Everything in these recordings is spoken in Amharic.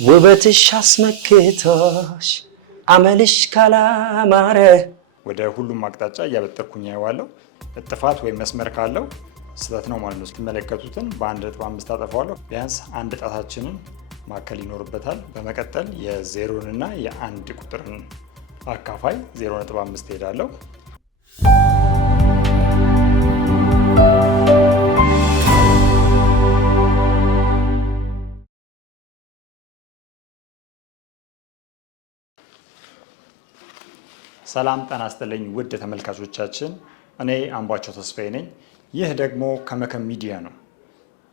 ውበትሽ አስመክቶሽ አመልሽ ካላማረ ወደ ሁሉም አቅጣጫ እያበጠርኩኝ ያየዋለሁ። እጥፋት ወይም መስመር ካለው ስህተት ነው ማለት ነው። ስትመለከቱትን በ1.5 አጠፋዋለሁ። ቢያንስ አንድ ጣታችንን ማከል ይኖርበታል። በመቀጠል የ0 እና የ1 ቁጥርን አካፋይ 0.5 ሄዳለሁ። ሰላም ጤና ይስጥልኝ ውድ ተመልካቾቻችን፣ እኔ አምባቸው ተስፋዬ ነኝ። ይህ ደግሞ ከመከም ሚዲያ ነው።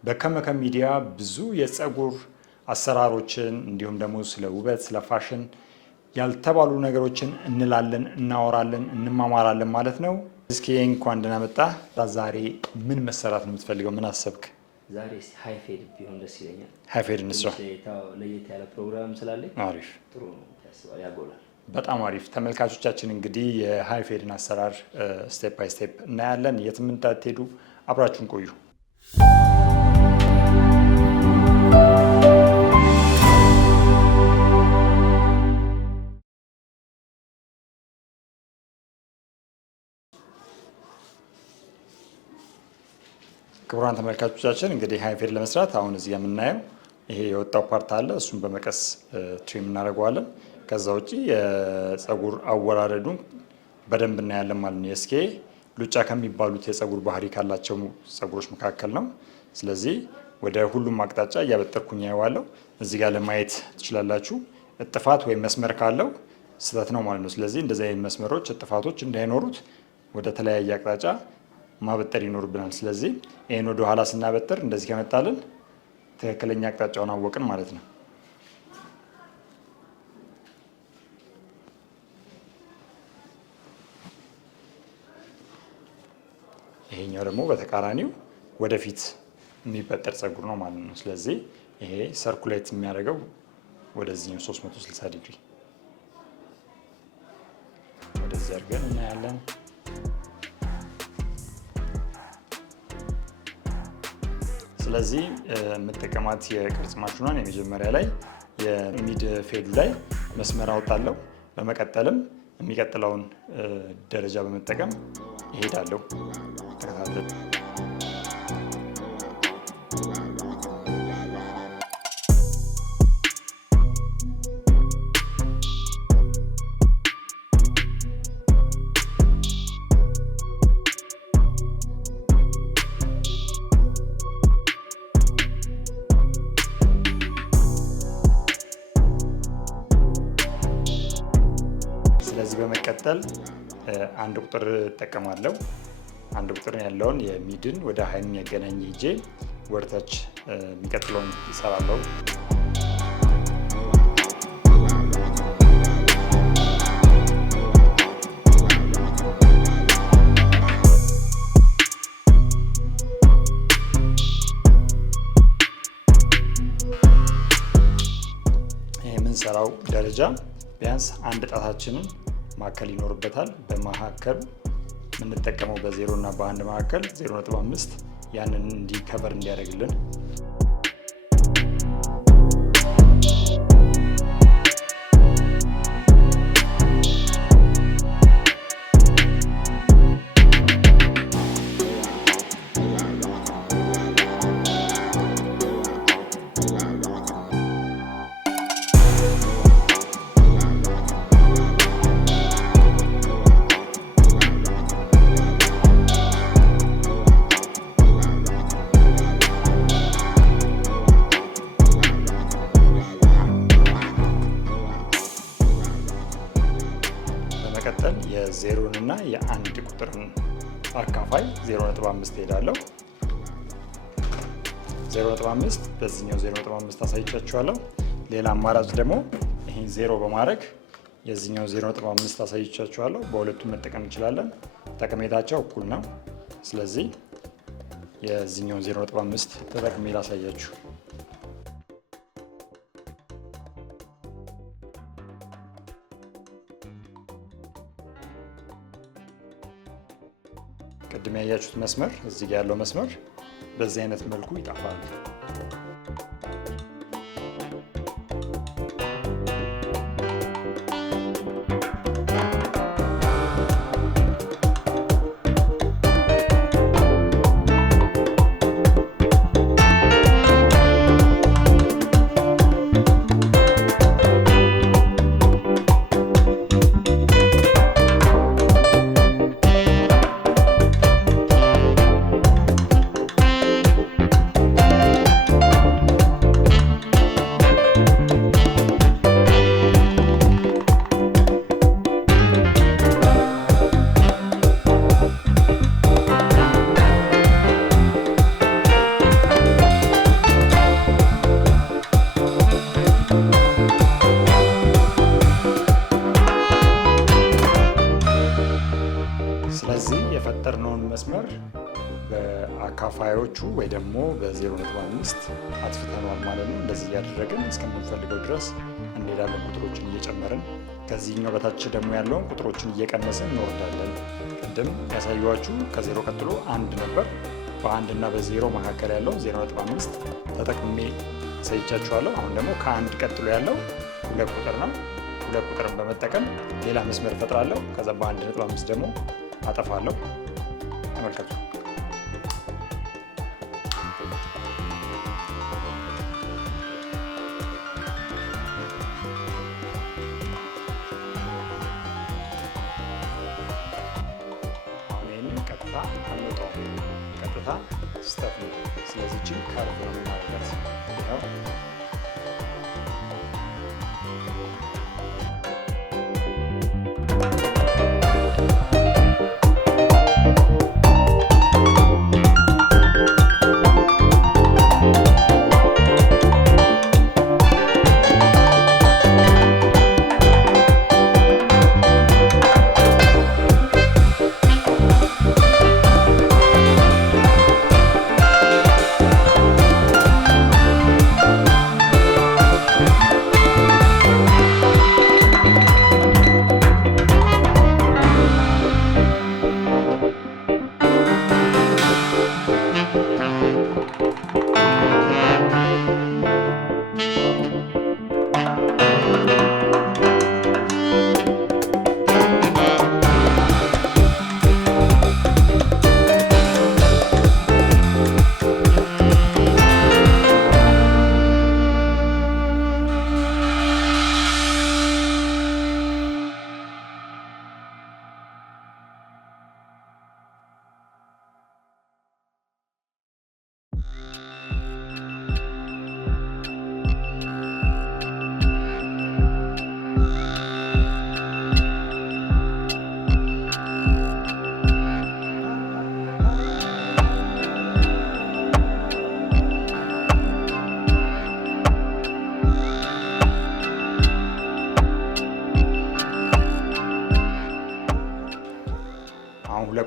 በከመከም ሚዲያ ብዙ የፀጉር አሰራሮችን እንዲሁም ደግሞ ስለ ውበት፣ ስለ ፋሽን ያልተባሉ ነገሮችን እንላለን፣ እናወራለን፣ እንማማራለን ማለት ነው። እስኪ እንኳን ደህና መጣ። ዛሬ ምን መሰራት ነው የምትፈልገው? ምን አሰብክ? ዛሬ ሃይፌድ ቢሆን ደስ ይለኛል። ሃይፌድ እንስራ። ለየት ያለ ፕሮግራም ስላለኝ አሪፍ፣ ጥሩ ነው ያስባል፣ ያጎላል። በጣም አሪፍ። ተመልካቾቻችን እንግዲህ የሃይፌድን አሰራር ስቴፕ ባይ ስቴፕ እናያለን። የትም እንዳትሄዱ አብራችሁን ቆዩ። ክቡራን ተመልካቾቻችን እንግዲህ ሃይፌድ ለመስራት አሁን እዚህ የምናየው ይሄ የወጣው ፓርት አለ። እሱን በመቀስ ትሪም እናደርገዋለን። ከዛ ውጪ የፀጉር አወራረዱን በደንብ እናያለን ማለት ነው። የስኬ ሉጫ ከሚባሉት የፀጉር ባህሪ ካላቸው ፀጉሮች መካከል ነው። ስለዚህ ወደ ሁሉም አቅጣጫ እያበጠርኩኝ ያየዋለሁ። እዚህ ጋር ለማየት ትችላላችሁ። እጥፋት ወይም መስመር ካለው ስህተት ነው ማለት ነው። ስለዚህ እንደዚህ አይነት መስመሮች፣ እጥፋቶች እንዳይኖሩት ወደ ተለያየ አቅጣጫ ማበጠር ይኖርብናል። ስለዚህ ይህን ወደ ኋላ ስናበጥር እንደዚህ ከመጣልን ትክክለኛ አቅጣጫውን አወቅን ማለት ነው። ይሄኛው ደግሞ በተቃራኒው ወደፊት የሚበጠር ፀጉር ነው ማለት ነው። ስለዚህ ይሄ ሰርኩሌት የሚያደርገው ወደዚህኛው 360 ዲግሪ ወደዚህ አድርገን እናያለን። ስለዚህ የምጠቀማት የቅርጽ ማሽኗን የመጀመሪያ ላይ የሚድ ፌዱ ላይ መስመር አውጣለሁ። በመቀጠልም የሚቀጥለውን ደረጃ በመጠቀም ይሄዳለሁ። ተከታተል። ስለዚህ በመቀጠል አንድ ቁጥር እጠቀማለሁ። አንድ ቁጥር ያለውን የሚድን ወደ ሀይን ያገናኝ ሄጄ ወደታች የሚቀጥለውን ይሰራለሁ። የምንሰራው ደረጃ ቢያንስ አንድ ጣታችንን ማከል ይኖርበታል። በመካከሉ የምንጠቀመው በ0 እና በ1 መካከል 0.5 ያንን እንዲከቨር እንዲያደርግልን የ0 እና የ1 ቁጥርን አካፋይ 0.5 ሄዳለሁ። 0.5 በዚህኛው 0.5 አሳይቻችኋለሁ። ሌላ አማራጭ ደግሞ ይሄን 0 በማድረግ የዚህኛው 0.5 አሳይቻችኋለሁ። በሁለቱም መጠቀም እንችላለን። ጠቀሜታቸው እኩል ነው። ስለዚህ የዚህኛው 0.5 ተጠቅሜ ላሳያችሁ። ቅድም ያያችሁት መስመር እዚህ ጋር ያለው መስመር በዚህ አይነት መልኩ ይጠፋል። በ20ዎቹ ወይ ደግሞ በ0.5 አጥፍተነዋል ማለት ነው። እንደዚህ እያደረግን እስከምንፈልገው ድረስ እንሄዳለን፣ ቁጥሮችን እየጨመርን። ከዚህኛው በታች ደግሞ ያለውን ቁጥሮችን እየቀነስን እንወርዳለን። ቅድም ያሳየኋችሁ ከ0 ቀጥሎ 1 ነበር። በ1 እና በ0 መካከል ያለው 0.5 ተጠቅሜ አሳይቻችኋለሁ። አሁን ደግሞ ከ1 ቀጥሎ ያለው 2 ቁጥር ነው። 2 ቁጥርን በመጠቀም ሌላ መስመር እፈጥራለሁ። ከዛ በ1.5 ደግሞ አጠፋለሁ። ተመልከቱ። አሁን ይህንን ቀጥታ አንወጣውም፣ ቀጥታ ስተፍ ነው። ስለዚህ ችን ከርቭ ነው የምናደርጋት።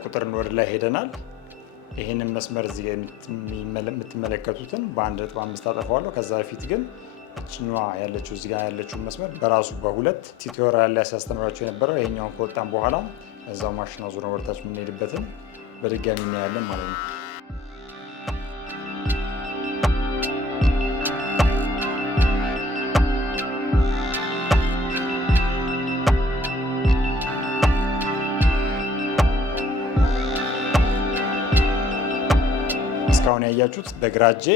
ቁጥርን ወደ ላይ ሄደናል። ይህንን መስመር እዚህ ጋር የምትመለከቱትን በ1.5 አጠፋዋለሁ። ከዛ በፊት ግን እችኛዋ ያለችው እዚህ ጋር ያለችውን መስመር በራሱ በሁለት ቲዩቶሪያል ላይ ሲያስተምራቸው የነበረው ይሄኛውን ከወጣን በኋላ እዛው ማሽን አዙረን ወደታች የምንሄድበትን በድጋሚ እናያለን ማለት ነው። እስካሁን ያያችሁት በግራ እጄ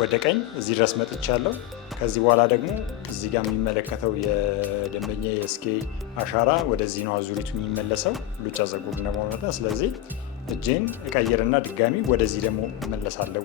ወደ ቀኝ እዚህ ድረስ መጥቻለሁ። ከዚህ በኋላ ደግሞ እዚህ ጋር የሚመለከተው የደንበኛ የስኬ አሻራ ወደዚህ ነው አዙሪቱ የሚመለሰው ሉጫ ፀጉር እንደማመጣ። ስለዚህ እጄን እቀይርና ድጋሚ ወደዚህ ደግሞ እመለሳለሁ።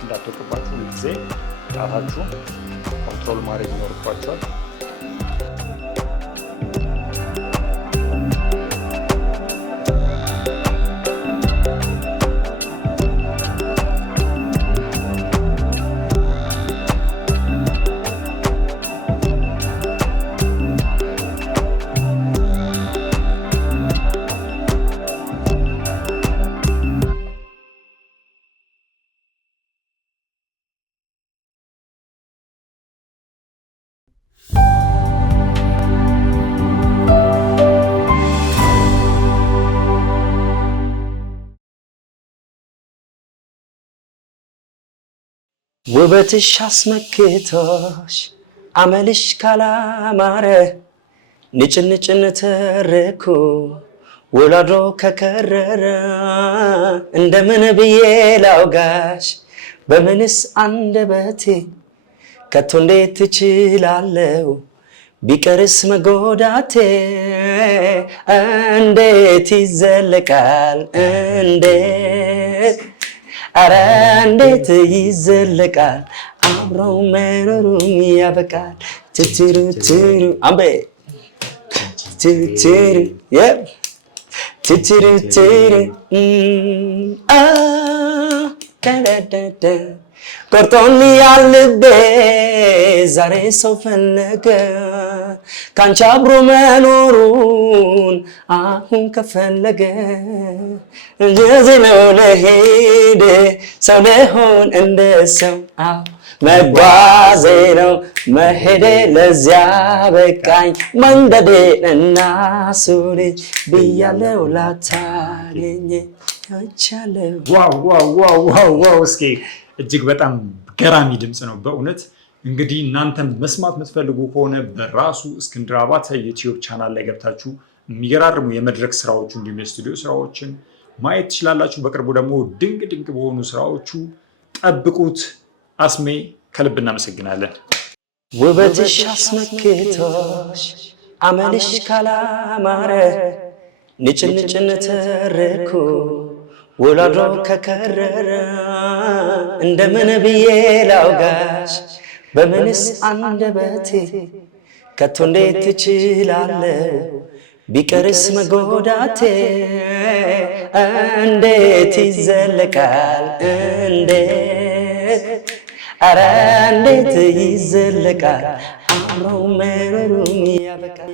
እንዳትወርቅባችሁ ጊዜ ጣታችሁ ኮንትሮል ማድረግ ይኖርባችኋል። ውበትሽ አስመክቶሽ አመልሽ ካላማረ ንጭንጭን ተረኩ ወላዶ ከከረረ እንደምን ብዬ ላውጋሽ በምንስ አንደበቴ ከቶ እንዴት ትችላለው ቢቀርስ መጎዳቴ እንዴት ይዘለቃል እንዴት አረ እንዴት ይዘለቃል አብረው መኖሩም ያበቃል ትትሩ ትሩ አምቤ ትትሩ ትትሩ ትሩ ዳዳዳዳ ቆርጦልኛል ልቤ ዛሬ ሰው ፈለገ ካንቺ አብሮ መኖሩን አሁን ከፈለገ እንደዚህ ነው ለሄደ ሰው ልሆን እንደ ሰው መጓዜ ነው መሄዴ ለዚያ በቃኝ መንገዴ እናሱሪ ብያለው ላታገኘ ያቻለው ዋው እስኪ እጅግ በጣም ገራሚ ድምጽ ነው በእውነት። እንግዲህ እናንተም መስማት የምትፈልጉ ከሆነ በራሱ እስክንድር አባተ ዩቲዩብ ቻናል ላይ ገብታችሁ የሚገራርሙ የመድረክ ስራዎቹ እንዲሁም የስቱዲዮ ስራዎችን ማየት ትችላላችሁ። በቅርቡ ደግሞ ድንቅ በሆኑ ስራዎቹ ጠብቁት። አስሜ ከልብ እናመሰግናለን። ውበትሽ አስመክቶሽ አመልሽ ካላማረ ንጭንጭን ተረኩ ወላዶ ከከረረ እንደምን ብዬ ላውጋሽ በምንስ አንደበቴ ከቶ እንዴት ትችላለህ ቢቀርስ መጎዳቴ እንዴት ይዘለቃል እንዴት አረ እንዴት ይዘለቃል አብረው መኖሩም ያበቃል